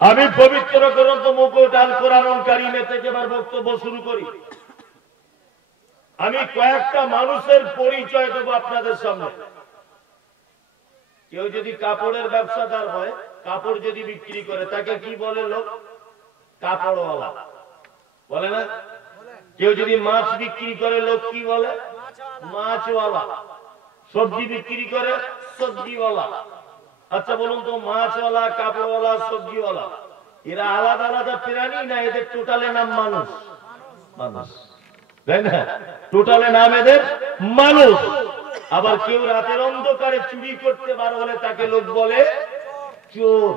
আমি পবিত্র গ্রন্থ মুকুট আল কোরআনুল কারীমে থেকে এবার বক্তব্য শুরু করি। আমি কয়েকটা মানুষের পরিচয় দেব আপনাদের সামনে। কেউ যদি কাপড়ের ব্যবসাদার হয়, কাপড় যদি বিক্রি করে, তাকে কি বলে লোক? কাপড়ওয়ালা বলে না? কেউ যদি মাছ বিক্রি করে, লোক কি বলে? মাছওয়ালা। সবজি বিক্রি করে, সবজিওয়ালা। আচ্ছা বলুন তো, মাছওয়ালা, কাপড়ওয়ালা, সবজিওয়ালা এরা আলাদা আলাদা প্রাণী না? এদের টোটালে নাম মানুষ। মানুষ, তাই না? টোটালে নাম এদের মানুষ। আবার কেউ রাতের অন্ধকারে চুরি করতে বার হলে তাকে লোক বলে চোর।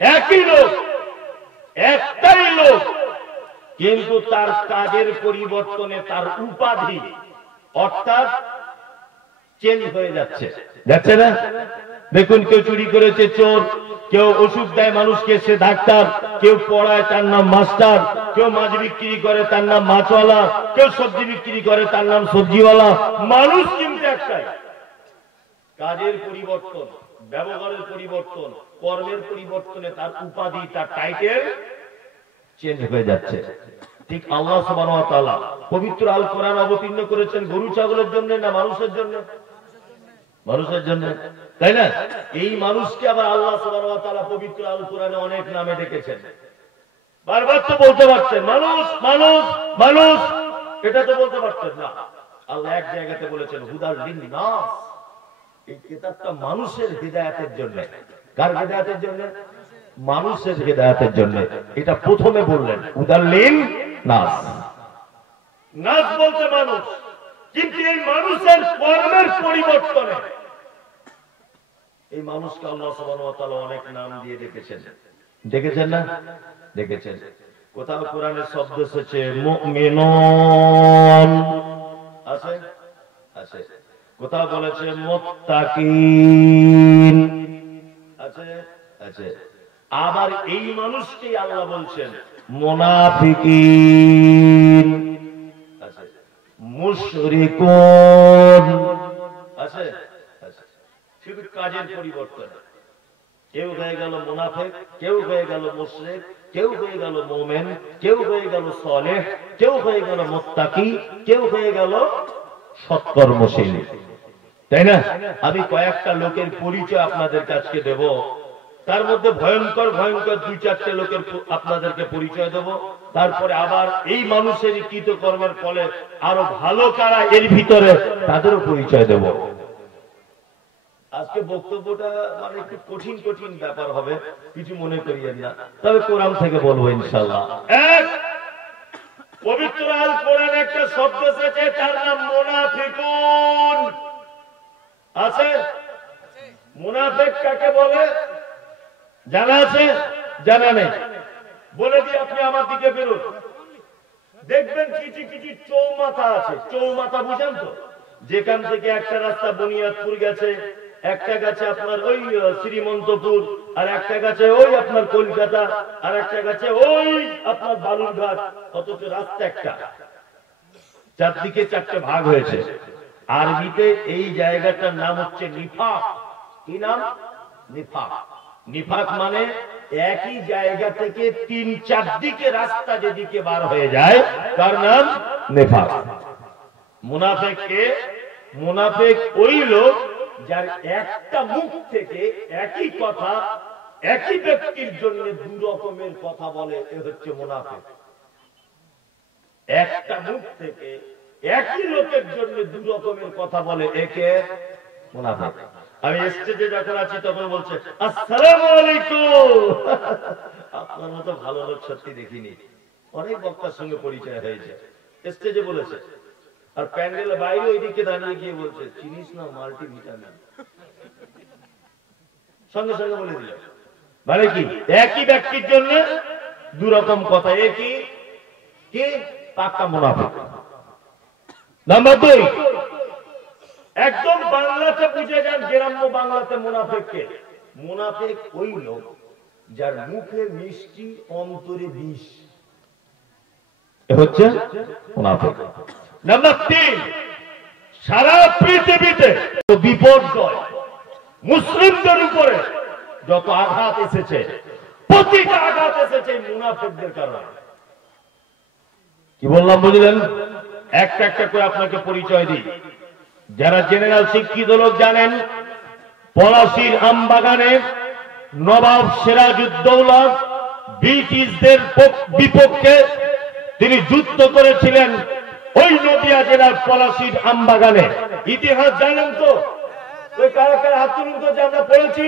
একই লোক, একটাই লোক, কিন্তু তার কাজের পরিবর্তনে তার উপাধি অর্থাৎ চেঞ্জ হয়ে যাচ্ছে, যাচ্ছে না? দেখুন, কেউ চুরি করেছে চোর, কেউ ওষুধ দেয় মানুষকে সে ডাক্তার, কেউ পড়ায় তার নাম মাস্টার, কেউ মাছ বিক্রি করে তার নাম মাছওয়ালা, কেউ সবজি বিক্রি করে তার নাম সবজিওয়ালা। মানুষ কিন্তু একটাই। কাজের পরিবর্তন, ব্যবহারের পরিবর্তন, কর্মের পরিবর্তনে তার উপাধি, তার টাইটেল চেঞ্জ হয়ে যাচ্ছে। ঠিক আল্লাহ সুবহানাহু ওয়া তাআলা পবিত্র আল কোরআন অবতীর্ণ করেছেন গরু ছাগলের জন্য না মানুষের জন্য? মানুষের জন্য, তাই না? এই মানুষকে আবার আল্লাহ সুবহানাহু ওয়া তাআলা পবিত্র আল কোরআনে অনেক নামে ডেকেছেন। বারবার তো বলতে পারছেন মানুষ মানুষ মানুষ, এটা তো বলতে পারছেন না। আল্লাহ এক জায়গাতে বলেছেন হুদাল লিন-নাস। এই কিতাবটা মানুষের হিদায়াতের জন্য। কার হিদায়াতের জন্য? মানুষের হিদায়াতের জন্য। এটা প্রথমে বললেন হুদাল লিন-নাস। নাস বলতে মানুষ, কিন্তু এই মানুষের কর্মের পরিবর্তনে এই মানুষকে আল্লাহ সুবহানাহু ওয়া তাআলা অনেক নাম দিয়ে ডেকেছেন। দেখেছেন না? দেখেছেন। কোথাও কোরআনের শব্দ এসেছে মুমিনুন, আছে আছে। কোথাও বলেছে মুত্তাকিন, আছে আছে। আবার এই মানুষকেই আল্লাহ বলছেন মুনাফিকিন, আছে। মুশরিকুন, আছে আছে। শুধু কাজের পরিবর্তন। কেউ হয়ে গেল মুনাফিক, কেউ হয়ে গেল মুশরিক, কেউ হয়ে গেল মুমিন, কেউ হয়ে গেল সালেহ, কেউ হয়ে গেল মুত্তাকি, কেউ হয়ে গেল সৎকর্মশীল, তাই না? আমি কয়েকটা লোকের পরিচয় আপনাদের কাছে দেব। তার মধ্যে ভয়ঙ্কর ভয়ঙ্কর দুই চারটে লোকের আপনাদেরকে পরিচয় দেব। তারপরে আবার এই মানুষের কৃতকর্মের ফলে আরো ভালো কারা এর ভিতরে, তাদেরও পরিচয় দেব। আজকে বক্তব্যটা মানে একটু কঠিন কঠিন ব্যাপার হবে, কিছু মনে করিয়েন না, তবে কোরআন থেকে বলবো ইনশাআল্লাহ। এক, পবিত্র আল কোরআনে একটা শব্দ এসেছে, তার নাম মুনাফিকুন, আছে? মুনাফিক কাকে বলে জানা আছে? জানা নেই? বলে দিয়ে আপনি আমার দিকে বেরোন। দেখবেন কিছু কিছু চৌমাথা আছে। চৌমাথা বুঝেন তো? যেখান থেকে একটা রাস্তা বুনিয়াদপুর গেছে, একটা গেছে আপনার ওই শ্রীমন্তপুর, আর একটা গেছে ওই আপনার কলকাতা, আর একটা গেছে ওই আপনার বালুরঘাট, অথচ রাস্তা একটা, চারদিকে চারটে ভাগ হয়েছে। আরবিতে এই জায়গাটার নাম হচ্ছে নিফাক। কি নাম? নিফাক। নিফাক মানে একই জায়গা থেকে তিন চারদিকে রাস্তা যেদিকে বার হয়ে যায়, তার নাম নিফাক। মুনাফিক কে? মুনাফিক ওই লোক যার একটা মুখ থেকে একই কথা একই ব্যক্তির জন্য দু রকমের কথা বলে, এ হচ্ছে মুনাফিক। একটা মুখ থেকে একই লোকের জন্য দু রকমের কথা বলে, একে মুনাফিক। আমি স্টেজে যখন আছি তখন বলছে আসসালামু আলাইকুম। আপনার মতো ভালো লোক সত্যি দেখিনি। অনেক বক্তার সঙ্গে পরিচয় হয়েছে, স্টেজে বলেছে। আর প্যান্ডেল বাইরে ওইদিকে দাঁড়িয়ে গিয়ে বলছে চিনিস না মাল্টিভিটামিন, সঙ্গে সঙ্গে বলে দিল। মানে কি? একই ব্যক্তির জন্য দু রকম কথা, একই কি পাক্কা মুনাফিক। নাম্বার দুই, একদম বাংলাতে বুঝে যান, গ্রাম্য বাংলাতে মুনাফিককে। মুনাফিক ওই লোক যার মুখে মিষ্টি অন্তরে বিষ, হচ্ছে মুনাফিক। নাম্বার তিন, সারা পৃথিবীতে বিপর্যয়, মুসলিমদের উপরে যত আঘাত এসেছে, প্রতিটা আঘাত এসেছে মুনাফিকদের কারণে। কি বললাম বুঝলেন? একটা একটা করে আপনাকে পরিচয় দিই। যারা জেনারেল শিক্ষিত লোক জানেন, পলাশীর আমবাগানে নবাব সিরাজউদ্দৌলা ব্রিটিশদের বিপক্ষে তিনি যুদ্ধ করেছিলেন ওই নদিয়া জেলার পলাশীর আমবাগানে। ইতিহাস জানেন তো? ওই কারা কারা হাত তুলুন তো, যে আমরা পড়েছি,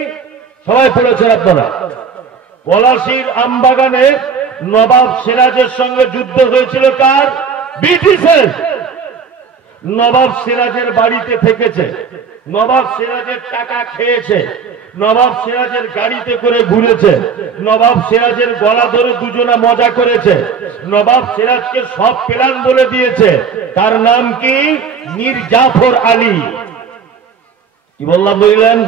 সবাই পড়েছেন আপনারা। পলাশীর আমবাগানে নবাব সিরাজের সঙ্গে যুদ্ধ হয়েছিল কার? ব্রিটিশের। নবাব সিরাজের বাড়িতে থেকেছে, নবাব সিরাজের টাকা খেয়েছে, নবাব সিরাজের গাড়িতে করে ঘুরেছে, নবাব সিরাজের গলা ধরে দুজনা মজা করেছে, নবাব সিরাজকে সব প্ল্যান বলে দিয়েছে। তার নাম কি? মীর জাফর আলী। কি বললাম বুঝলেন?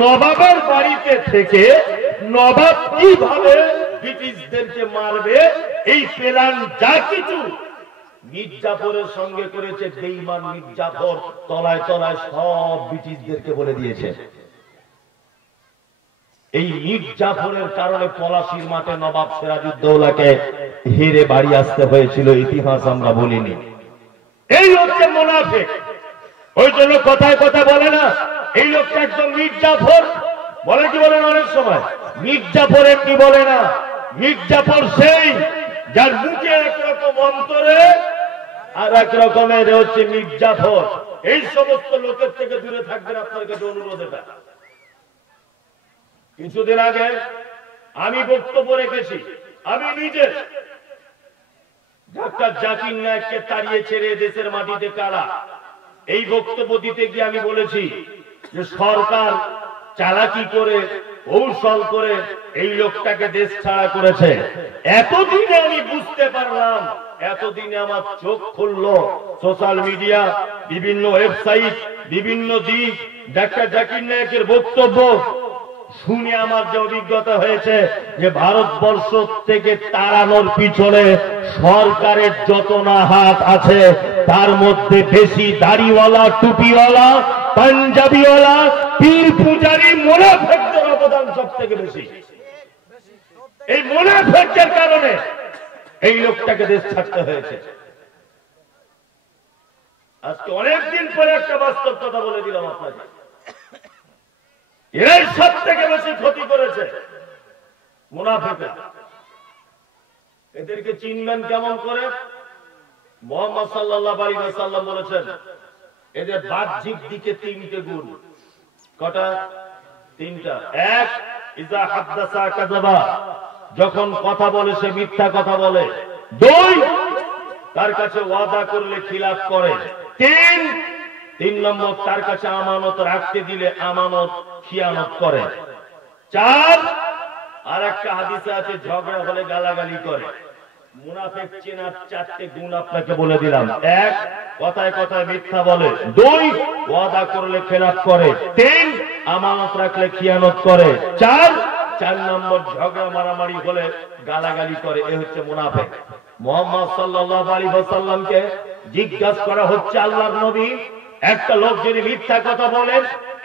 নবাবের বাড়িতে থেকে নবাব কিভাবে ব্রিটিশদেরকে মারবে এই প্ল্যান যা কিছু মীর জাফরের সঙ্গে করেছে বেঈমান মীর জাফর, তলায় তলায় সব ব্রিটিশদেরকে বলে দিয়েছে। এই মীর জাফরের কারণে পলাশীর মাঠে নবাব সিরাজউদ্দৌলাকে হেরে বাড়ি আসতে হয়েছিল। ইতিহাস আমরা বলিনি। এই হচ্ছে মুনাফিক। ওই জন্য কথায় কথা বলে না, এই লোকটা একদম মীর জাফর বলে। কি বলেন? অনেক সময় মীর জাফরের কি বলে না, মীর জাফর সেই যার মুখে একরকম, অন্তরে আর এক রকমের হচ্ছে মীর জাফর। এই সমস্ত লোকের থেকে দূরে থাকবেন। আপনার কাছে অনুরোধ এটা। কিছুদিন আগে আমি বক্তব্য রেখেছি, আমি নিজে ডাক্তার জাকির নায়েককে তাড়িয়ে ছেড়ে দেশের মাটিতে কারা, এই বক্তব্য দিতে গিয়ে আমি বলেছি যে সরকার চালাকি করে, কৌশল করে এই লোকটাকে দেশ ছাড়া করেছে। এতদিনে আমি বুঝতে পারলাম, এতদিনে আমার চোখ খুললো। সোশ্যাল মিডিয়া, বিভিন্ন ওয়েবসাইট, বিভিন্ন দিক, ডাক্তার জাকির নায়েকের বক্তব্য শুনে আমার যে অভিজ্ঞতা হয়েছে যে ভারতবর্ষ থেকে তাড়ানোর পিছনে সরকারের যত না হাত আছে, তার মধ্যে বেশি দাড়িওয়ালা, টুপিওয়ালা, পাঞ্জাবিওয়ালা, পীর পূজারী, মুনাফিকদের অবদান সব থেকে বেশি। এই মুনাফিকদের কারণে এই লোকটাকে দেশ ছাড়তে হয়েছে। আজকে অনেকদিন পরে একটা বাস্তব কথা বলে দিলাম আপনাকে। এরাই সব থেকে বেশি ক্ষতি করেছে, মুনাফিকরা। এদেরকে চিনবেন কেমন করে? মুহাম্মদ সাল্লাল্লাহু আলাইহি ওয়াসাল্লাম বলেছেন এদের বাহ্যিক দিকে তিনটে গুণ। কটা? তিনটা। এক, ইজা হাদাসা কাযাবা, যখন কথা বলে সে মিথ্যা কথা বলে। দুই, তার কাছে ওয়াদা করলে খিলাফ করে। তিন নম্বর, তার কাছে আমানত রাখতে দিলে আমানত খিয়ানত করে। চার, আর একটা হাদিসে আছে ঝগড়া হলে গালাগালি করে। মুনাফিক চেনার চারটে গুণ আপনাকে বলে দিলাম। এক, কথায় কথায় মিথ্যা বলে। দুই, ওয়াদা করলে খেলাফ করে। তিন, আমানত রাখলে খিয়ানত করে। চার নম্বর, ঝগড়া মারামারি হলে গালাগালি করে। এ হচ্ছে মুনাফিক। মুহাম্মদ সাল্লাল্লাহু আলাইহি ওয়াসাল্লামকে জিজ্ঞাসা করা হচ্ছে, আল্লাহর নবী, একটা লোক যদি মিথ্যা কথা বলে,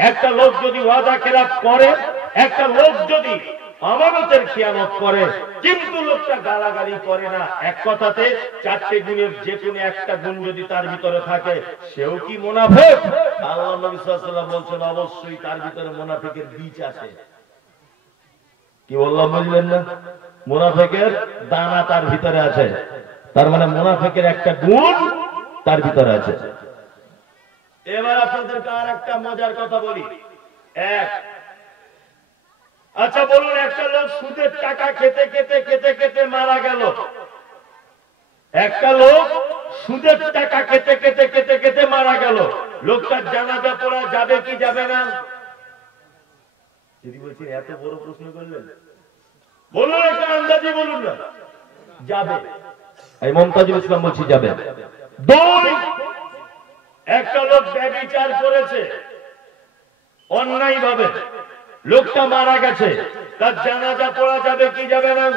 একটা লোক যদি ওয়াদা খেলাফ করে, একটা লোক যদি আমানতের খিয়ানত করে, কিন্তু লোকটা গালাগালি করে না, এক কথাতে চারটে গুণের যে কোনো একটা গুণ যদি তার ভিতরে থাকে, সেও কি মুনাফিক? আল্লাহর নবী সাল্লাল্লাহু আলাইহি ওয়াসাল্লাম বলছেন, অবশ্যই তার ভিতরে মুনাফিকের বীজ আছে। কি বললাম বুঝলেন না? মুনাফিকের দানা তার ভিতরে আছে। তার মানে মুনাফিকের একটা গুণ তার ভিতরে আছে। এবার আপনাদেরকে আর একটা মজার কথা বলি। এক, আচ্ছা বলুন, একটা লোক সুদের টাকা খেতে খেতে খেতে খেতে মারা গেল। একটা লোক সুদের টাকা খেতে খেতে খেতে খেতে মারা গেল। লোকটার জানাজা পড়া যাবে কি যাবে না? যদি বলছেন এত বড় প্রশ্ন করলেন, বলুন একটা আন্দাজে বলুন না। যাবে। এই মমতাজুল ইসলাম বলছি যাবে। দুই, একটা লোক ব্যভিচার করেছে অন্যায় ভাবে, লোকটা মারা গেছে, তার জানাজা পড়া যাবে কি যাবে না?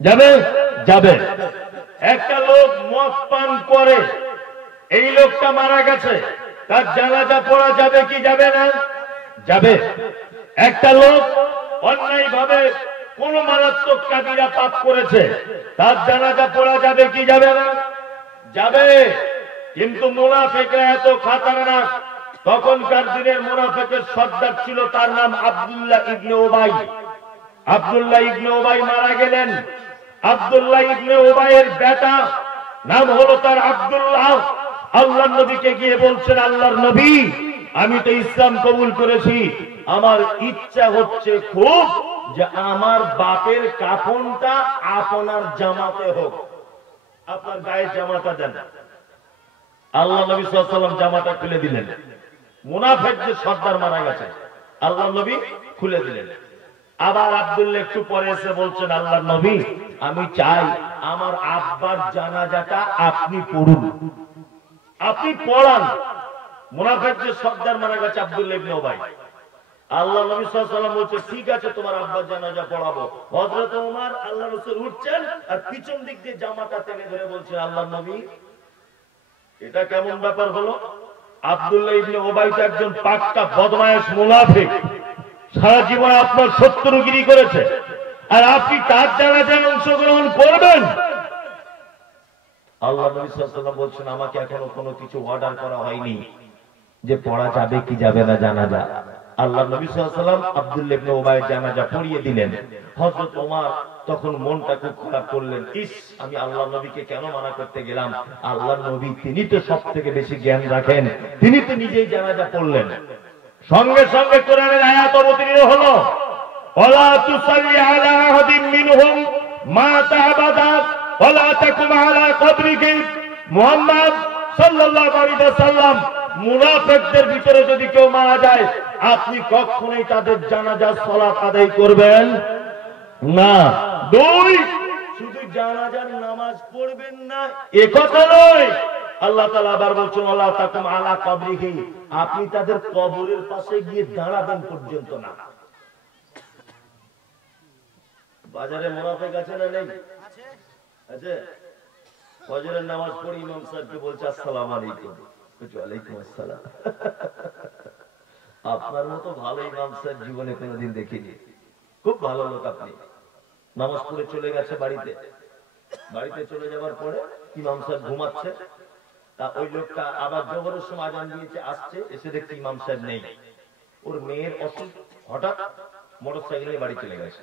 যাবে, যাবে। একটা লোক মদ পান করে, এই লোকটা মারা গেছে, তার জানাজা পড়া যাবে কি যাবে না? যাবে। একটা লোক অন্যায় ভাবে কোন মারাত্মক কাবিরা পাপ করেছে, তার জানাজা পড়া যাবে কি যাবে না? যাবে। কিন্তু মুনাফিকরা এত খাতারনাক। তখনকার দিনের মুনাফিকের সর্দার ছিল, তার নাম আব্দুল্লাহ ইবনে উবাই। আব্দুল্লাহ ইবনে উবাই মারা গেলেন। আব্দুল্লাহ ইবনে উবাইয়ের বেটা নাম হলো তার আব্দুল্লাহ। আল্লাহর নবীকে গিয়ে বলছেন, আল্লাহর নবী, আমি তো ইসলাম কবুল করেছি, আমার ইচ্ছা হচ্ছে খুব যে আমার বাপের কাফনটা আপনার জামাতে হোক, আপনার গায়ে জামাটা দেন। আল্লাহ নবী সাল্লাল্লাহু আলাইহি ওয়াসাল্লাম জামাটা খুলে দিলেন। মুনাফিক যে সর্দার মারা গেছে, আল্লাহ নবী খুলে দিলেন। আবার আব্দুল্লাহ একটু পরে এসে বলছেন, আল্লাহর নবী, আমি চাই আমার আব্বার জানাজাটা আপনি পড়ুন, আপনি পড়ান। মুনাফিক যে সর্দার মারা গেছে আব্দুল্লাহ ইবনে উবাই। আল্লাহ নবী সাল্লাল্লাহু আলাইহি ওয়াসাল্লাম বলছে, ঠিক আছে, তোমার আব্বার জানাজা পড়াবো। হযরত ওমর আল্লাহ রাসূল উঠছেন আর পিছন দিক দিয়ে জামাটা টেনে ধরে বলছে, আল্লাহর নবী, এটা কেমন ব্যাপার হলো? আব্দুল্লাহ ইবনে উবাই তো একজন পাক্কা বদমায়েশ মুনাফিক, সারা জীবন আপনার শত্রুগিরি করেছে, আর আপনি তার জানাজায় অংশগ্রহণ করবেন? আল্লাহ নবী সাল্লাল্লাহু আলাইহি ওয়াসাল্লাম বলছেন, আমাকে এখনো কোনো কিছু অর্ডার করা হয়নি যে পড়া যাবে কি যাবে না জানাজা। আল্লাহ নবী সাল্লাল্লাহু আলাইহি ওয়াসাল্লাম আব্দুল্লাহ ইবনে উবাইয়ের জানাজা পড়িয়ে দিলেন। হযরত ওমর তখন মনটা খুব খারাপ করলেন, ইস, আমি আল্লাহ নবীকে কেন মানা করতে গেলাম? আল্লাহর নবী তিনি তো সবথেকে বেশি জ্ঞান রাখেন, তিনি তো নিজেই জানাজা পড়লেন। সঙ্গে সঙ্গে কোরআনের আয়াত অবতীর্ণ হলো, ওয়ালা তুসাল্লি আলা আহাদিন মিনহুম মাতা আবাদা ওয়ালা তাকুম আলা কবরিহি। মুহাম্মদ সাল্লাল্লাহু আলাইহি ওয়াসাল্লাম, মুনাফিকদের ভিতরে যদি কেউ মারা যায়, আপনি কখনোই তাদের জানাজার সালাত আদায় করবেন না। দুই, শুধু জানাজার নামাজ পড়বেন না এ কথা নয়, আল্লাহ তাআলা আবার বলছেন, ওয়ালা তাকুম আলা কবরিহি, আপনি তাদের কবরের পাশে গিয়ে দাঁড়াবেন পর্যন্ত না। বাজারে মুনাফিক আছে না নেই? আছে। ফজরের নামাজ পড়ে ইমাম সাহেবকে বলছে, আসসালামু আলাইকুম। ওয়ালাইকুম আসসালাম। আপনার মতো ভালো ইমাম সাহেব জীবনে কোনোদিন দেখিনি, খুব ভালো লোক আপনি। নামাজ পড়ে চলে গেছে বাড়িতে। বাড়িতে চলে যাওয়ার পরে ইমাম সাহেব ঘুমাচ্ছে, তা ওই লোকটা আবার জোহরের সময় আযান দিয়েছে, আসছে, এসে দেখছে ইমাম সাহেব নেই। ওর মেয়ের অসুখ, হঠাৎ মোটরসাইকেলে বাড়ি চলে গেছে।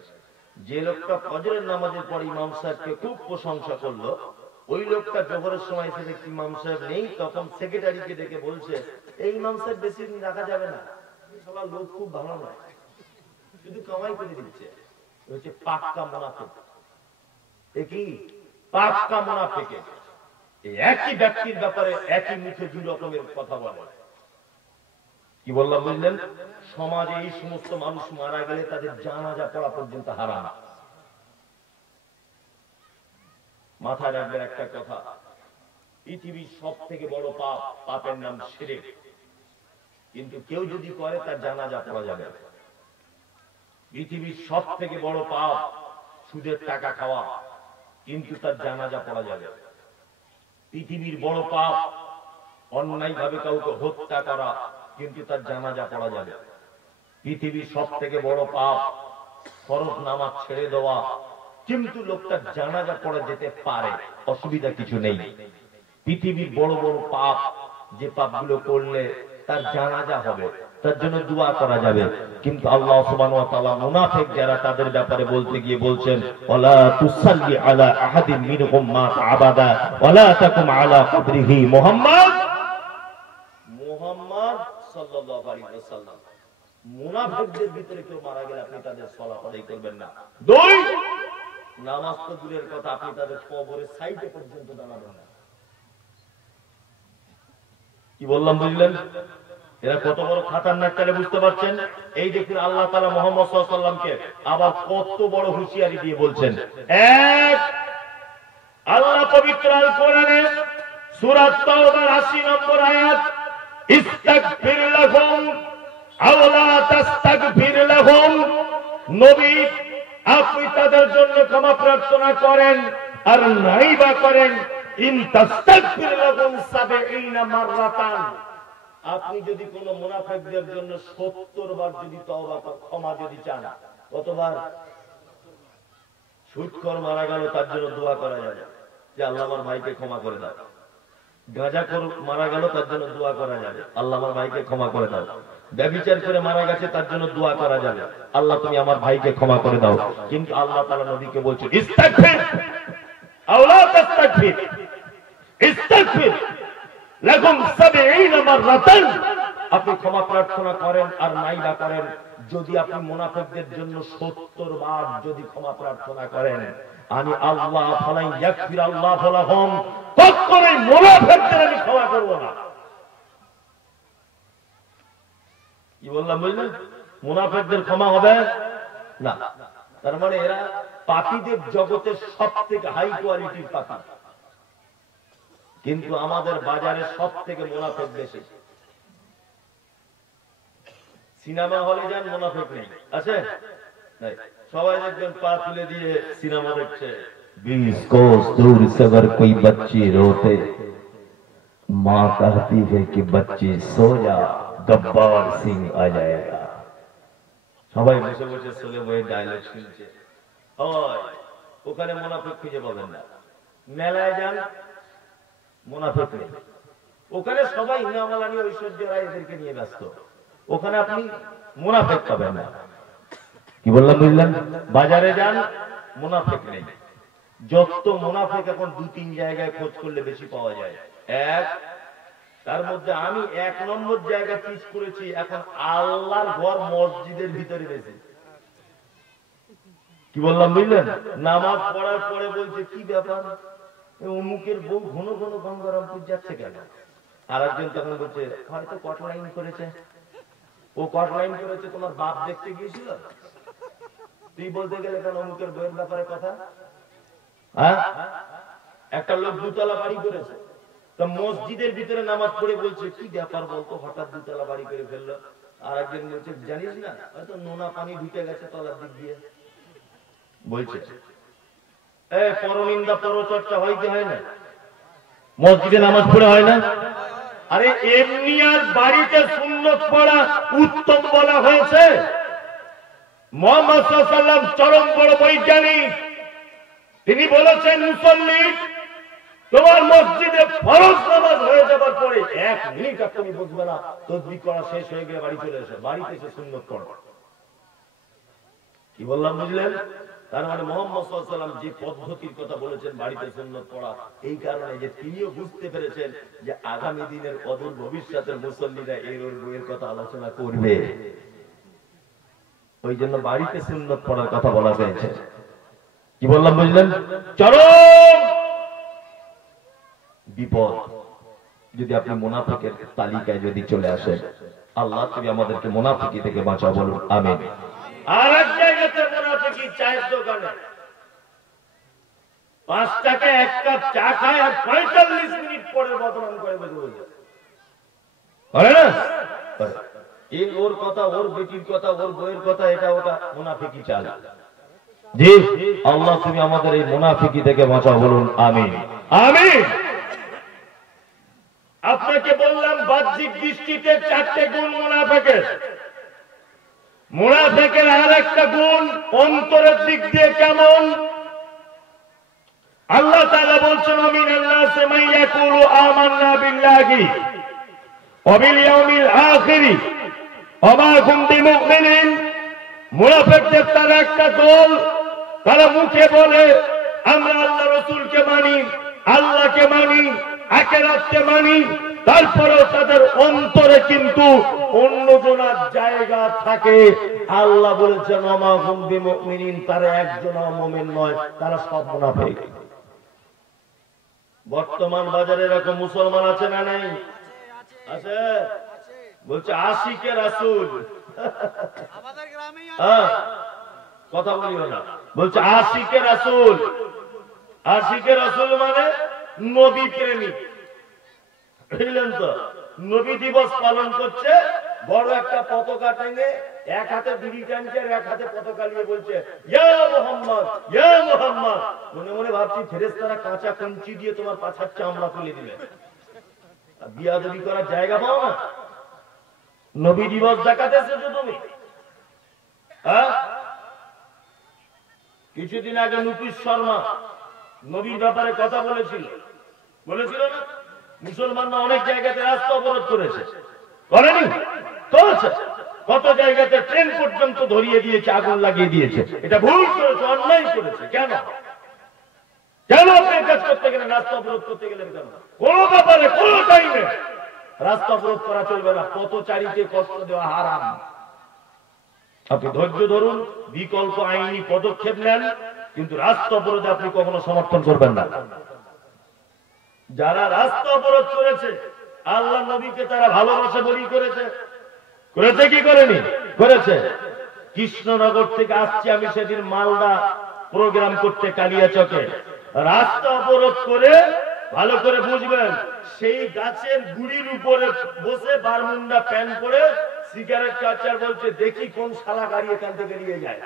যে লোকটা ফজরের নামাজের পর ইমাম সাহেবকে খুব প্রশংসা করলো, ওই লোকটা জোহরের সময় এসে দেখছে ইমাম সাহেব নেই। তখন সেক্রেটারিকে ডেকে বলছে, এই ইমাম সাহেব বেশি দিন রাখা যাবে না, সবার লোক খুব ভালো নয়, শুধু কামাই করে দিচ্ছে। হচ্ছে পাক্কা মুনাফিক। একই পাক্কা মুনাফিক। একই ব্যক্তির ব্যাপারে একই মুখে দুই রকমের কথা বলে। কি বললাম বুঝলেন? সমাজে এই সমস্ত মানুষ মারা গেলে তাদের জানাজা পড়া পর্যন্ত হারাম। মাথায় রাখবেন একটা কথা, পৃথিবীর সব থেকে বড় পাপ, পাপের নাম শিরক। কিন্তু কেউ যদি করে তার জানাজা পড়া যাবে। পৃথিবীর সব থেকে বড় পাপ সুদের টাকা খাওয়া, কিন্তু তার জানাজা পড়া যাবে। পৃথিবীর বড় পাপ অন্যায় ভাবে কাউকে হত্যা করা, কিন্তু তার জানাজা পড়া যাবে। পৃথিবীর সব থেকে বড় পাপ ফরজ নামাজ ছেড়ে দেওয়া, কিন্তু লোকটার জানাজা পড়া যেতে পারে, অসুবিধা কিছু নেই। পৃথিবীর বড় বড় পাপ, যে পাপগুলো করলে তার জানাজা হবে, তার জন্য দোয়া করা যাবে। কিন্তু আল্লাহ সুবহানাহু ওয়া তাআলা মুনাফিক যারা, তাদের ব্যাপারে বলতে গিয়ে বলছেন, ওয়ালা তুসাল্লি আলা আহাদিন মিনহুম মাত আবাদা ওয়ালা তাকুম আলা কবরিহি। মুহাম্মদ সাল্লাল্লাহু আলাইহি ওয়াসাল্লাম, মুনাফিকদের ভিতরে কেউ মারা গেলে আপনি তাদের সালাত আদায় করবেন না। দুই, নামাজ তো দূরের কথা, আপনি তাদের কবরের সাইডে পর্যন্ত দাঁড়াবেন না। কি বললাম বুঝলেন? এরা কত বড় খাতারনাক, তাহলে বুঝতে পারছেন। এই দেখুন আল্লাহ তাআলা মুহাম্মদ সাল্লাল্লাহু আলাইহি ওয়াসাল্লামকে আবার কত বড় হুঁশিয়ারি দিয়ে বলছেন। এক, আল্লাহ পবিত্র আল কোরআনে সূরা তাওবার 80 নম্বর আয়াত, ইস্তাগফির লাহুম আও লা তাস্তাগফির লাহুম, নবী আপনি তাদের জন্য ক্ষমা প্রার্থনা করেন আর নাই বা করেন, ইন তাস্তাগফির লাহুম 70 মাররাতান, আপনি যদি কোন মুনাফিকদের জন্য 70 বার যদি তওবা ক্ষমা যদি চান, কতবার? সুদখোর মারা গেল, তার জন্য দোয়া করা যাবে যে আল্লাহ আমার ভাইকে ক্ষমা করে দাও। গাঁজাখোর মারা গেল, তার জন্য দোয়া করা যাবে, আল্লাহ আমার ভাইকে ক্ষমা করে দাও। ব্যভিচার করে মারা গেছে, তার জন্য দোয়া করা যাবে, আল্লাহ তুমি আমার ভাইকে ক্ষমা করে দাও। কিন্তু আল্লাহ তাআলা নবীকে বলছেন ইস্তাগফির আও লা তাস্তাগফির, ইস্তাগফির লাকুম 70 মাররাতান। আপনি ক্ষমা প্রার্থনা করেন আর নাই বা করেন, যদি আপনি মুনাফিকদের জন্য 70 বার যদি ক্ষমা প্রার্থনা করেন, আমি আল্লাহ ফালাই ইয়াগফির আল্লাহ লাহুম, কখনোই মুনাফিকদের আমি ক্ষমা করব না। কি বললাম বুঝলেন? মুনাফিকদের ক্ষমা হবে না। তার মানে এরা পাপীদের জগতের সবথেকে হাই কোয়ালিটির পাপী, কিন্তু আমাদের বাজারে সবথেকে মুনাফিক বেশি। সিনেমা হলে যান, মুনাফিক নেই, আছে? নাই। সবাই দেখবেন পা তুলে দিয়ে সিনেমা দেখছে। 20 कोस दूर से अगर कोई बच्ची रोते, माँ कहती है कि बच्ची सो जा, गब्बार सिंह आ जाएगा। সবাই বসে বসে চলে বই ডায়লগ শুনছে। ওখানে মুনাফিক খুঁজে পাবেন না। মেলায় যান, মুনাফিক নেই। ওখানে সবাই ইনামালা নিয়ে, ঐশ্বর্য রায় এদেরকে নিয়ে ব্যস্ত, ওখানে আপনি মুনাফিক পাবেন না। কি বললাম বুঝলেন? বাজারে যান, মুনাফিক নেই। যত মুনাফিক এখন 2-3 জায়গায় খোঁজ করলে বেশি পাওয়া যায়। তার মধ্যে আমি 1 নম্বর জায়গা পিস করেছি, এখন আল্লাহর ঘর মসজিদের ভিতরে বেশি। কি বললাম বুঝলেন? নামাজ পড়ার পরে বলছে কি ব্যাপার, অমুকের বউ ঘন ঘন গঙ্গারামপুর যাচ্ছে কেন? আর একজন তখন বলছে হয়তো কট লাইন করেছে। ও কট লাইন করেছে, তোমার বাপ দেখতে গিয়েছিল? তুই বলতে গেলে কেন অমুকের বইয়ের ব্যাপারে কথা? হ্যাঁ, একটা লোক 2 তলা বাড়ি করেছে, তো মসজিদের ভিতরে নামাজ পড়ে বলছে কি ব্যাপার বলতো, হঠাৎ 2 তলা বাড়ি করে ফেললো। আর একজন বলছে জানিস না, হয়তো নোনা পানি ঢুকে গেছে তলার দিক দিয়ে। বলছে পরনিন্দা পরচর্চা হইতে হয় না? মসজিদে নামাজ পড়ে হয় না? আরে এমনি আর বাড়িতে সুন্নত পড়া উত্তম বলা হয়েছে? মুহাম্মদ সাল্লাল্লাহু আলাইহি ওয়াসাল্লাম চরম বড় বৈজ্ঞানিক, তিনি বলেছেন মুসল্লি তোমার মসজিদে ফরজ নামাজ হয়ে যাবার পরে 1 মিনিট তুমি বুঝবে না, তাসবিহ করা শেষ হয়ে গেলে বাড়ি চলে এসো, বাড়িতে এসে সুন্নত পড়ো। কি বললাম বুঝলেন? তার মানে মুহাম্মদ সাল্লাল্লাহু আলাইহি ওয়াসাল্লাম যে পদ্ধতির কথা বলেছেন বাড়িতে সুন্নত পড়া, এই কারণে যে তিনিও বুঝতে পেরেছেন যে আগামী দিনের অদূর ভবিষ্যতের মুসল্লিরা এর ওর বইয়ের কথা আলোচনা করবে, ওই জন্য বাড়িতে সুন্নত পড়ার কথা বলা হয়েছে। কি বললাম বুঝলেন? চরম বিপদ যদি আপনি মুনাফিকের তালিকায় যদি চলে আসেন। আল্লাহ তুমি আমাদেরকে মুনাফিকি থেকে বাঁচাও, বলুন আমিন। আর এক জায়গাতে মুনাফিকি, চায়ের দোকানে 5 টাকা 1 কাপ চা খায় আর 45 মিনিট পরে বদনাম করে বসে করে না? এই ওর কথা, ওর বেটির কথা, ওর বইয়ের কথা, এটা ওটা মুনাফিকি চাল। জি আল্লাহ তুমি আমাদের এই মুনাফিকি থেকে বাঁচাও, বলুন আমিন আমিন। আপনাকে বললাম বাহ্যিক দৃষ্টিতে 4টে গুণ মুনাফিকের। মুনাফিকের আর একটা গুণ অন্তরের দিক দিয়ে কেমন? আল্লাহ তাআলা বলছেন মিনান নাসি মান ইয়াকুলু আমান্না বিল্লাহি ওয়া বিল ইয়াউমিল আখির ওয়া মা হুম বিমুমিনিন। মুনাফিকদের তার একটা দল, তারা মুখে বলে আমরা আল্লাহ রাসূলকে মানি, আল্লাহকে মানি, আখিরাতকে মানি, তারপরেও তাদের অন্তরে কিন্তু অন্য জনার জায়গা থাকে। আল্লাহ বলেছেন ওয়া মা হুম বিমুমিনিন, তারা একজনও মুমিন নয়, তারা সব মুনাফিক। বর্তমান বাজারে এরকম মুসলমান আছে না নাই? আছে। বলছে আশিকে রাসূল, কথা বলিও না, বলছে আশিকে রাসূল। আশিকে রাসূল মানে নবী প্রেমিক, বুঝলেন তো? নবী দিবস পালন করছে, বড় একটা পতাকা টেনে এক হাতে বিড়ি টানছে আর এক হাতে পতাকা নিয়ে বলছে ইয়া মুহাম্মদ ইয়া মুহাম্মদ। মনে মনে ভাবছি ফেরেশতারা কাঁচা কঞ্চি দিয়ে তোমার পাছার চামড়া তুলে দিবে। বিয়াদবি করার জায়গা পাও না? নবী দিবস দেখাতে এসেছো তুমি? কিছুদিন আগে নুপুর শর্মা নবীর ব্যাপারে কথা বলেছিল না? মুসলমানরা অনেক জায়গাতে রাস্তা অবরোধ করেছে, করেনি? করেছে। কত জায়গাতে ট্রেন পর্যন্ত ধরিয়ে দিয়েছে, আগুন লাগিয়ে দিয়েছে। এটা ভুল করেছে, অন্যায় করেছে। কেন আপনি কাজ করতে গেলেন, রাস্তা অবরোধ করতে গেলেন কেন? কোন ব্যাপারে কোন টাইমে রাস্তা অবরোধ করা চলবে না। পথচারীকে কষ্ট দেওয়া হারাম। আপনি ধৈর্য ধরুন, বিকল্প আইনি পদক্ষেপ নেন, কিন্তু রাস্তা অবরোধে আপনি কখনো সমর্থন করবেন না। যারা রাস্তা অবরোধ করেছে আল্লাহ নবীকে তারা ভালোবাসা বলি করেছে কি করেনি? করেছে। কৃষ্ণনগর থেকে আসছি আমি সেদিন মালদা প্রোগ্রাম করতে কালিয়াচকে, রাস্তা অবরোধ করে, ভালো করে বুঝবেন, সেই গাছের গুড়ির উপরে বসে বারমুন্ডা প্যান্ট পরে সিগারেট কাচার বলছে দেখি কোন শালা গাড়ি এখান থেকে নিয়ে যায়।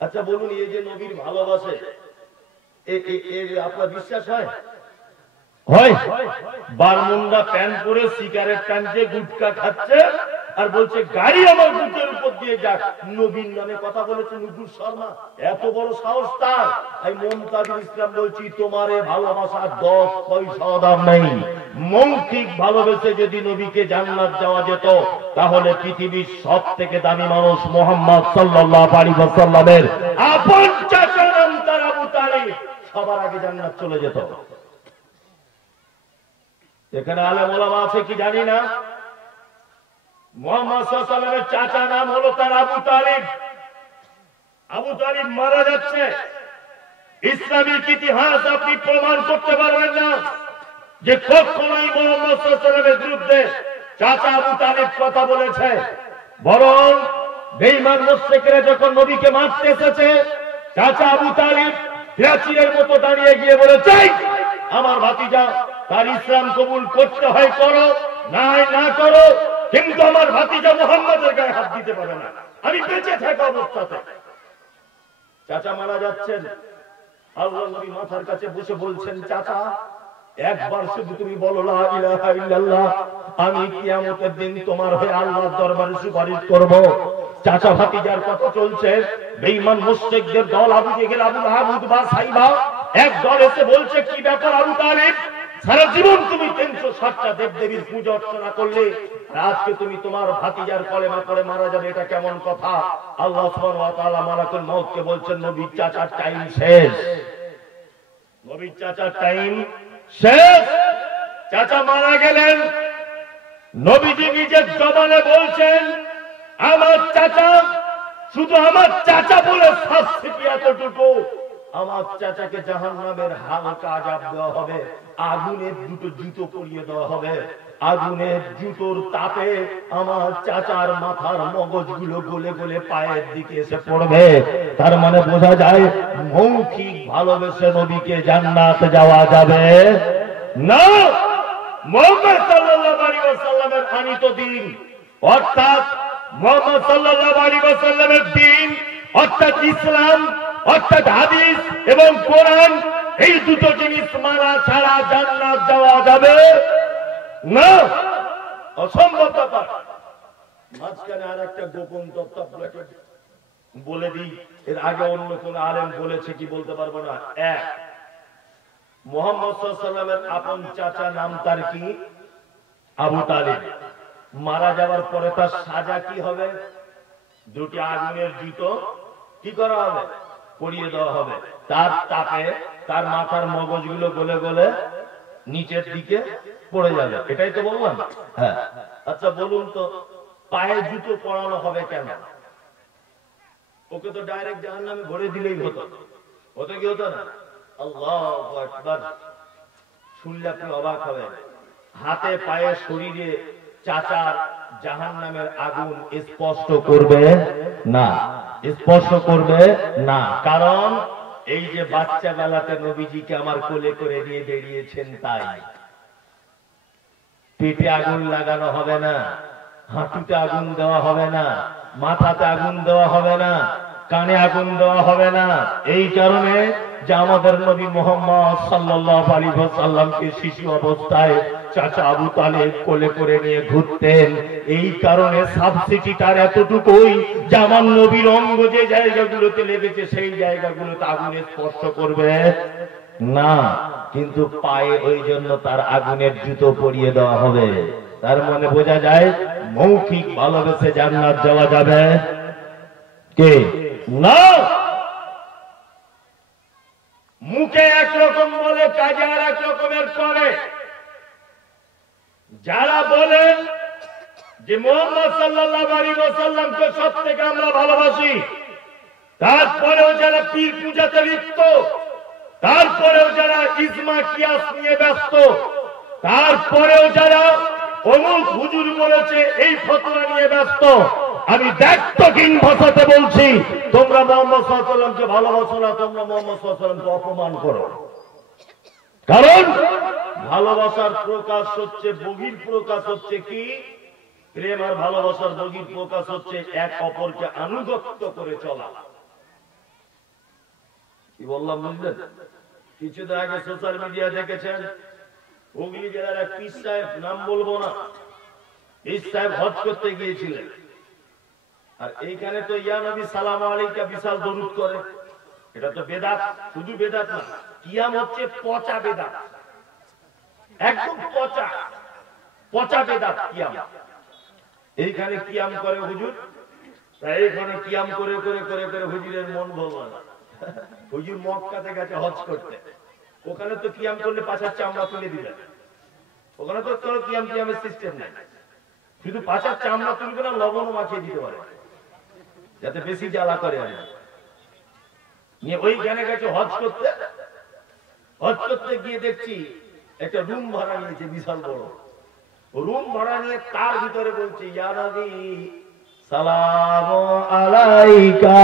আচ্ছা বলুন, এই যে নবীর ভালোবাসে, আপনার বিশ্বাস হয়? বারমুন্ডা প্যান্ট পরে সিগারেট টানছে, গুটকা খাচ্ছে, আর বলছে গাড়ি আমার বুকের উপর দিয়ে যাক। নবীর নামে কথা বলেছে নুপুর শর্মা, এত বড় সাহস তার। আমি মমতাজুল ইসলাম বলছি, তোমার ভালোবাসা 10 পয়সা দাম নেই। মৌখিক ভালোবেসে যদি নবীকে জান্নাত যাওয়া যেত, তাহলে পৃথিবীর সব থেকে দামি মানুষ মুহাম্মদ সাল্লাল্লাহু আলাইহি ওয়াসাল্লামের আপন চাচা নাম তার আবু তালিব সবার আগে জান্নাত চলে যেত। এখানে আলেম ওলামা আছে কি জানি না, মুহাম্মদ সাল্লাল্লাহু আলাইহি ওয়াসাল্লামের চাচা নাম হলো তার আবু তালিব। আবু তালিব মারা যাচ্ছে। ইসলামিক ইতিহাস আপনি প্রমাণ করতে পারবেন না যে কখনোই মুহাম্মদ সাল্লাল্লাহু আলাইহি ওয়াসাল্লামের বিরুদ্ধে চাচা আবু তালিব কথা বলেছে। বরং বেঈমান মুশরিকরা যখন নবীকে মারতে এসেছে, চাচা আবু তালিব প্রাচীরের মতো দাঁড়িয়ে গিয়ে বলেছে, আমার ভাতিজা তার ইসলাম কবুল করতে হয় করো, না করো, কিন্তু আমার ভাতিজা মুহাম্মদের গায়ে হাত দিতে পারে না আমি বেঁচে থাকা অবস্থাতে। চাচা মারা যাচ্ছেন, আল্লাহ নবী মাথার কাছে বসে বলছেন, চাচা একবার শুধু তুমি বলো লা ইলাহা ইল্লাল্লাহ, আমি কিয়ামতের দিন তোমার হয়ে আল্লাহর দরবারে সুপারিশ করব। চাচা ভাতিজার কথা চলছে, বেঈমান মুশরিকদের দল আবু জেহেল, আবু লাহাব, উতবা, সাইবা এক দল এসে বলছে, কি ব্যাপার আবু তালিব, সারা জীবন তুমি 360টা দেবদেবীর পূজা অর্চনা করলে, আজকে তুমি তোমার ভাতিজার কলেমা পড়ে মারা যাবে, এটা কেমন কথা? আল্লাহ সুবহানাহু ওয়া তাআলা মালাকুল মউতকে বলছেন, নবীর চাচার টাইম শেষ। নবীর চাচার টাইম শেষ। চাচা মারা গেলেন। নবীজি নিজের জবানে বলছেন, আমার চাচা, শুধু আমার চাচা বলে শাস্তি এতটুকু, আমার চাচাকে জাহান্নামের হালকা আযাব দেওয়া হবে, আগুনের দুটো জুতো পরিয়ে দেওয়া হবে, আগুনের জুতোর তাপে আমার চাচার মাথার মগজগুলো গলে গলে পায়ের দিকে এসে পড়বে। তার মানে বোঝা যায় মৌখিক ভালোবেসে নবীকে জান্নাত যাওয়া যাবে না। মুহাম্মদ সাল্লাল্লাহু আলাইহি ওয়াসাল্লামের আনিত দিন, অর্থাৎ মুহাম্মদ সাল্লাল্লাহু আলাইহি ওয়াসাল্লামের দিন, অর্থাৎ ইসলাম, অর্থাৎ হাদিস এবং কোরআন, এই দুটো জিনিস মানা ছাড়া জান্নাত যাওয়া যাবে না, অসম্ভব ব্যাপার। মাঝখানে আর একটা গোপন তথ্য আপনাকে বলে দিই, এর আগে অন্য কোন আলেম বলেছে কি বলতে পারবো না। এক, মুহাম্মদ সাল্লাল্লাহু আলাইহি ওয়াসাল্লামের আপন চাচা নাম তার কি? আবু তালিব। মারা যাওয়ার পরে তার সাজা কি হবে? দুটি আগুনের জুতো কি করা হবে? পরিয়ে দেওয়া হবে। তার তাপে তার মাথার মগজগুলো গলে গলে নিচের দিকে পড়ে যাবে। এটাই তো বললাম। হ্যাঁ, আচ্ছা বলুন তো, পায়ে জুতো পরানো হবে কেন? ওকে তো ডাইরেক্ট জাহান্নামে ভরে দিলেই হতো, হতো কি হতো না? আল্লাহু আকবার। শুনলে আপনি অবাক হবেন, হাতে পায়ে শরীরে চাচার জাহান্নামের আগুন স্পষ্ট করবে না, স্পর্শ করবে না। কারণ এই যে বাচ্চা বেলাতে নবীজিকে আমার কোলে করে নিয়ে বেরিয়েছেন, তাই পেটে আগুন লাগানো হবে না, হাঁটুতে আগুন দেওয়া হবে না, মাথাতে আগুন দেওয়া হবে না, কানে আগুন দেওয়া হবে না। এই কারণে যে আমাদের নবী মুহাম্মদ সাল্লাল্লাহু আলাইহি ওয়াসাল্লামকে শিশু অবস্থায় চাচা আবু তালেব কোলে করে নিয়ে ঘুরতেন। এই কারণে সাবসিডিটার এতটুকুই যে আমার নবীর অঙ্গ যে জায়গাগুলোতে লেগেছে সেই জায়গাগুলোতে আগুনে স্পর্শ করবে না, কিন্তু পায়ে ওই জন্য তার আগুনের জুতো পরিয়ে দেওয়া হবে। তার মানে বোঝা যায় মৌখিক ভালোবেসে জান্নাত যাওয়া যাবে কে না। মুখে একরকম বলে কাজে আর এক রকমের করে। যারা বলেন যে মুহাম্মদ সাল্লাল্লাহু আলাইহি ওয়াসাল্লামকে সব থেকে আমরা ভালোবাসি, তারপরেও যারা পীর পূজাতে লিপ্ত, তারপরেও যারা ইজমা কিয়াস নিয়ে ব্যস্ত, তারপরেও যারা অমুক হুজুর বলেছে এই ফতোয়া নিয়ে ব্যস্ত, আমি দায়িত্বহীন ভাষাতে বলছি, তোমরা মুহাম্মদ সাল্লাল্লাহু আলাইহি ওয়াসাল্লামকে ভালোবাসো না, তোমরা মুহাম্মদ সাল্লাল্লাহু আলাইহি ওয়াসাল্লামকে অপমান করো। কারণ ভালোবাসার প্রকাশ হচ্ছে, বহির প্রকাশ হচ্ছে কি? প্রেম আর ভালোবাসার বহির প্রকাশ হচ্ছে এক অপরকে আনুগত্য করে চলা। কি বললাম বুঝলেন? কিছুদিন আগে সোশ্যাল মিডিয়া দেখেছেন, হুগলি জেলার এক পীর সাহেব, নাম বলবো না, পীর সাহেব হজ করতে গিয়েছিলেন। আর এইখানে তো ইয়া নবী সালাম আলাইকা বিশাল দরুদ করে। এটা তো বেদাত, শুধু বেদাত না, কিয়াম হচ্ছে পচা বেদাত, একদম পচা পচা বেদাত কিয়াম। এইখানে কিয়াম করে হুজুর, তাই এইখানে কিয়াম করে করে করে করে হুজুরের মন ভরল না। হুজুর মক্কাতে গেছে হজ করতে, ওখানে তো কিয়াম করলে পাছার চামড়া তুলে দিবে, ওখানে তো কোনো কিয়াম কিয়ামের সিস্টেম নাই, শুধু পাছার চামড়া তুলবে না, লবণও মাখিয়ে দিতে পারে যাতে বেশি জ্বালা করে। আর নিয়ে ওইখানে গেছে হজ করতে, হজ করতে গিয়ে দেখছি একটা রুম ভাড়া নিয়েছে বিশাল বড়। রুম ভাড়া নিয়ে তার ভিতরে বলছে ইয়া নবী সালাম আলাইকা।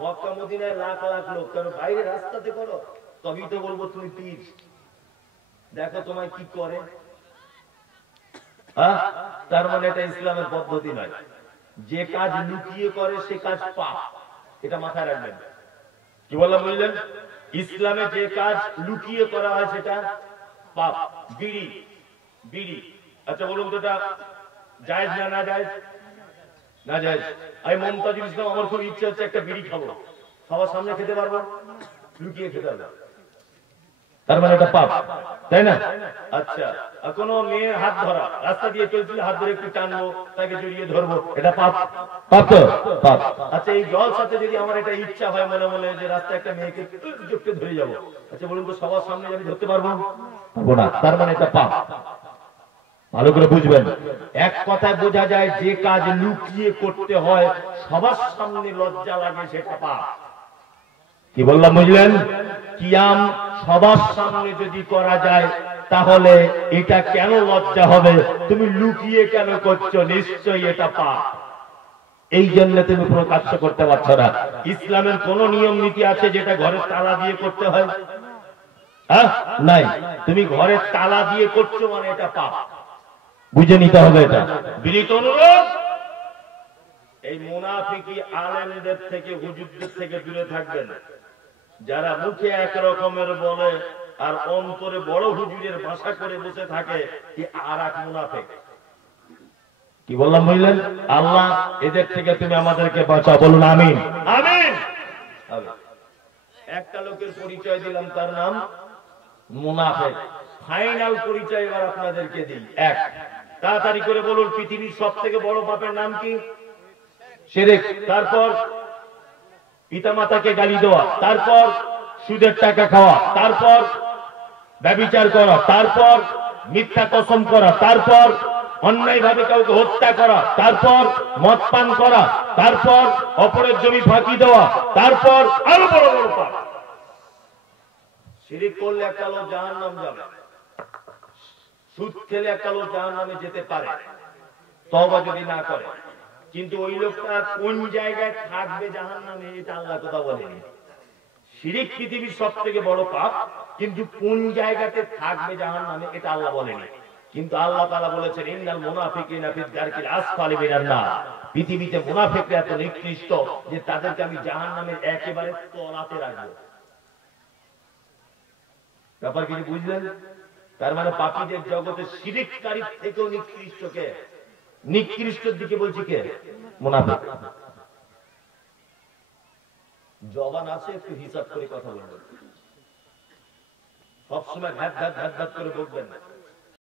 মক্কা মদিনায় লাখ লাখ লোক, কারণ বাইরে রাস্তাতে করো, তবেই তো বলবো তুমি পীর। দেখো তোমায় কি করে। তার মানে এটা ইসলামের পদ্ধতি নয়। যে কাজ লুকিয়ে করে সে কাজ পাপ, এটা মাথায় রাখবেন। কি বললাম বুঝলেন? ইসলামে যে কাজ লুকিয়ে করা হয় সেটা পাপ। বিড়ি, বিড়ি, আচ্ছা বলুন তো এটা জায়েজ না না জায়েজ? না জায়েজ। আমি মমতাজুল ইসলাম, আমার খুব ইচ্ছে হচ্ছে একটা বিড়ি খাবো, সবার সামনে খেতে পারবো, লুকিয়ে খেতে পারবো, তার মানে এটা পাপ, তাই না? আচ্ছা, কোনো মেয়ের হাত ধরা, রাস্তা দিয়ে চলছিল, হাত ধরে একটু টানবো, তাকে জড়িয়ে ধরবো, এটা পাপ? পাপ তো পাপ। আচ্ছা, এই জলসাতে যদি আমার এটা ইচ্ছা হয় মনে মনে যে রাস্তায় একটা মেয়েকে জপতে ধরে যাবো, আচ্ছা বলুন তো সবার সামনে আমি ধরতে পারবো না, তার মানে এটা পাপ। ভালো করে বুঝবেন। এক কথায় বোঝা যায় যে কাজ লুকিয়ে করতে হয়, সবার সামনে লজ্জা লাগে, সেটা পাপ। কি বললাম বুঝলেন? কিয়াম সবার সামনে যদি করা যায় তাহলে এটা কেন লজ্জা হবে? তুমি লুকিয়ে কেন করছো? নিশ্চয়ই এটা পাপ। এই জন্য তুমি প্রকাশ্য করতে পারছো না। ইসলামের কোন নিয়ম নীতি আছে যেটা ঘরের তালা দিয়ে করতে হয়? নাই। তুমি ঘরের তালা দিয়ে করছো মানে এটা পাপ, বুঝে নিতে হবে। এটা বিনীত অনুরোধ, এই মুনাফিকি আলেমদের থেকে, হুজুরদের থেকে দূরে থাকবেন। যারা মুখে এক রকমের বলে আর অন্তরে বড় হুজুরের ভাষা করে বসে থাকে, কি আর এক মুনাফিক। কি বললাম বুঝলেন? আল্লাহ এদের থেকে তুমি আমাদেরকে বাঁচাও, বলুন আমিন। আমিন। একটা লোকের পরিচয় দিলাম, তার নাম মুনাফিক। ফাইনাল পরিচয় এবার আপনাদেরকে দিই। এক, তাড়াতাড়ি করে বলুন, পৃথিবীর সব থেকে বড় পাপের নাম কি? শিরক। তারপর পিতামাতাকে গালি দেওয়া, তারপর সুদের টাকা খাওয়া, তারপর ব্যভিচার করা, তারপর মিথ্যা কসম করা, তারপর অন্যায়ভাবে কাউকে হত্যা করা, তারপর মদ পান করা, তারপর অপরের জমি ফাঁকি দেওয়া, তারপর আরো বড় বড় পাপ। শিরক করলে একটা লোক জাহান্নাম যাবে, সুদ খেলে একটা লোক জাহান্নামে যেতে পারে তওবা যদি না করে। কিন্তু ওই লোকটা কোন জায়গায় থাকবে জাহান্নামে, এটা আল্লাহ কথা বলেনি। শিরক পৃথিবীর সব থেকে বড় পাপ, কিন্তু কোন জায়গাতে থাকবে জাহান্নামে এটা আল্লাহ বলেনি। কিন্তু আল্লাহ তাআলা বলেছেন, ইন্নাল মুনাফিকিনা ফিদ দারকিল আসফালি মিনান নার। পৃথিবীতে মুনাফিকরা এত নিকৃষ্ট যে তাদেরকে আমি জাহান্নামের একেবারে তলাতে রাখবো। ব্যাপার কি বুঝলেন? তার মানে পাপীদের জগতে শিরিককারীর থেকেও নিকৃষ্টকে, নিকৃষ্টের দিকে বলছি কে? মুনাফিক। জবান আছে, একটু হিসাব করে কথা বলবেন, সবসময় ঘাট ঘাট ঘাট ঘাট করে বলবেন না।